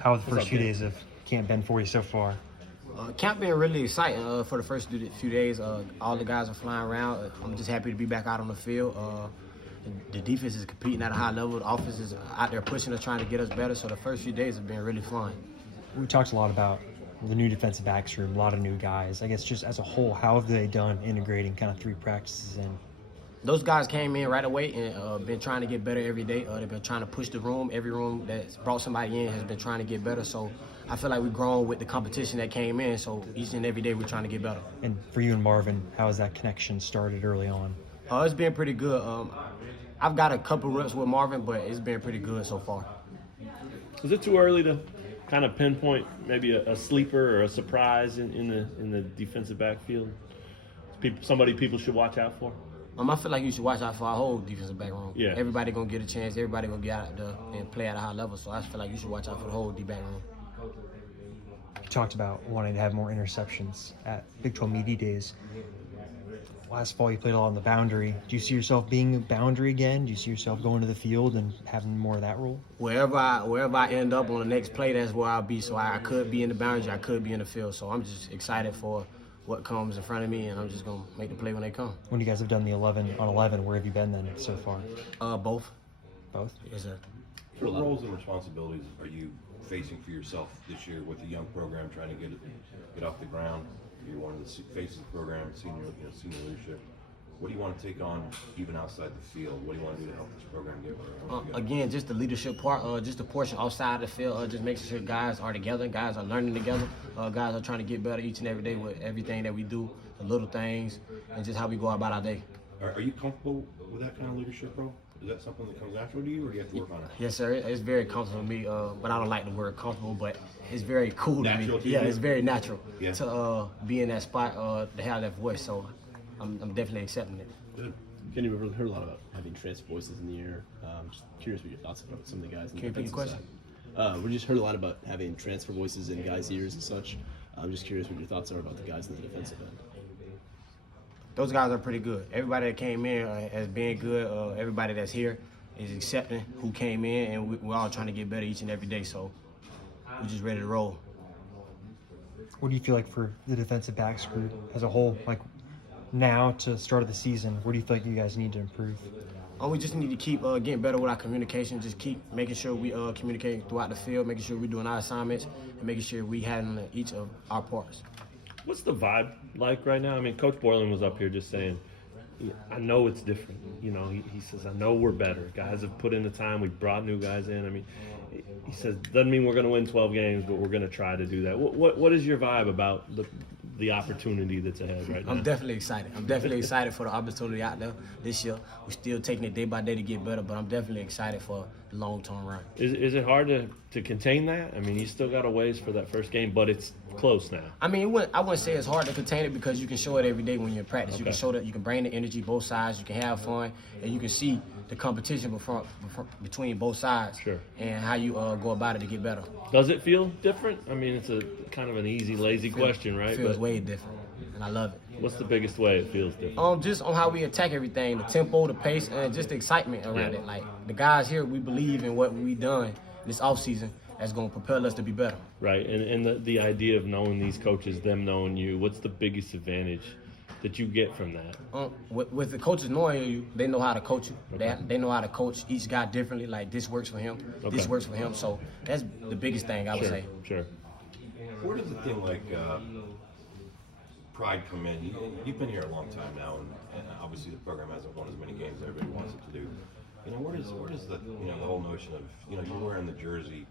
How have the What's first up, few Dan? days of camp been for you so far? Camp been really exciting for the first few days. All the guys are flying around. I'm just happy to be back out on the field. The defense is competing at a high level. The offense is out there pushing us, trying to get us better. So the first few days have been really fun. We talked a lot about the new defensive backs room, a lot of new guys. I guess just as a whole, how have they done integrating kind of 3 practices in? Those guys came in right away and been trying to get better every day. They've been trying to push the room. Every room that's brought somebody in has been trying to get better. So I feel like we've grown with the competition that came in. So each and every day we're trying to get better. And for you and Marvin, how has that connection started early on? It's been pretty good. I've got a couple reps with Marvin, but it's been pretty good so far. Is it too early to kind of pinpoint maybe a sleeper or a surprise in the defensive backfield? Somebody people should watch out for? I feel like you should watch out for our whole defensive back room. Yeah. Everybody gonna get a chance. Everybody gonna get out there and play at a high level. So I feel like you should watch out for the whole D back room. You talked about wanting to have more interceptions at Big 12 Media Days. Last fall, you played a lot on the boundary. Do you see yourself being a boundary again? Do you see yourself going to the field and having more of that role? Wherever I end up on the next play, that's where I'll be. So I could be in the boundary, I could be in the field. So I'm just excited for what comes in front of me, and I'm just gonna make the play when they come. When you guys have done the 11 on 11, where have you been then so far? Both. Both? Yes, sir. What roles and responsibilities are you facing for yourself this year with the young program trying to get off the ground? You're one of the faces of the program, senior leadership. What do you want to take on even outside the field? What do you want to do to help this program get better? Again, just the leadership part, just the portion outside of the field, just making sure guys are together, guys are learning together, guys are trying to get better each and every day with everything that we do, the little things, and just how we go about our day. Are you comfortable with that kind of leadership role? Is that something that comes natural to you, or do you have to work on it? Yes, sir. It's very comfortable to me, but I don't like the word comfortable, but it's very cool Natural to to me. Yeah, you? it's very natural Yeah. to be in that spot, to have that voice. So I'm definitely accepting it. Good. Kenny, we've heard a lot about having transfer voices in the air. Just curious what your thoughts about some of the guys in the Can you repeat your defensive side. We just heard a lot about having transfer voices in guys' ears and such. I'm just curious what your thoughts are about the guys in the defensive end. Those guys are pretty good. Everybody that came in has been good. Everybody that's here is accepting who came in, and we're all trying to get better each and every day. So we're just ready to roll. What do you feel like for the defensive backs group as a whole? Like now to start of the season, where do you feel like you guys need to improve? We just need to keep getting better with our communication. Just keep making sure we communicate throughout the field, making sure we're doing our assignments, and making sure we handle each of our parts. What's the vibe like right now? I mean, Coach Borland was up here just saying, I know it's different. You know, he says, I know we're better. Guys have put in the time. We brought new guys in. I mean, he says, doesn't mean we're going to win 12 games, but we're going to try to do that. What is your vibe about the opportunity that's ahead right now? I'm definitely excited. I'm definitely excited for the opportunity out there this year. We're still taking it day by day to get better, but I'm definitely excited for the long-term run. Is it hard to contain that? I mean, you still got a ways for that first game, but it's close now. I mean, I wouldn't say it's hard to contain it because you can show it every day when you're in practice. You can show that you can bring the energy both sides. You can have fun, and you can see the competition between both sides. Sure. And how you go about it to get better. Does it feel different? I mean, it's a kind of an easy, lazy question, right? It feels But way different, and I love it. what's the biggest way it feels different? Just on how we attack everything, the tempo, the pace, and just the excitement around it. Like the guys here, we believe in what we done this offseason that's going to propel us to be better. Right, and the idea of knowing these coaches, them knowing you, what's the biggest advantage that you get from that? With the coaches knowing you, they know how to coach you. Okay. They know how to coach each guy differently. Like this works for him, this works for him. So that's the biggest thing I would say. Sure. Where does a thing like pride come in? You've been here a long time now, and obviously the program hasn't won as many games as everybody wants it to do. You know, where does the the whole notion of you're wearing the jersey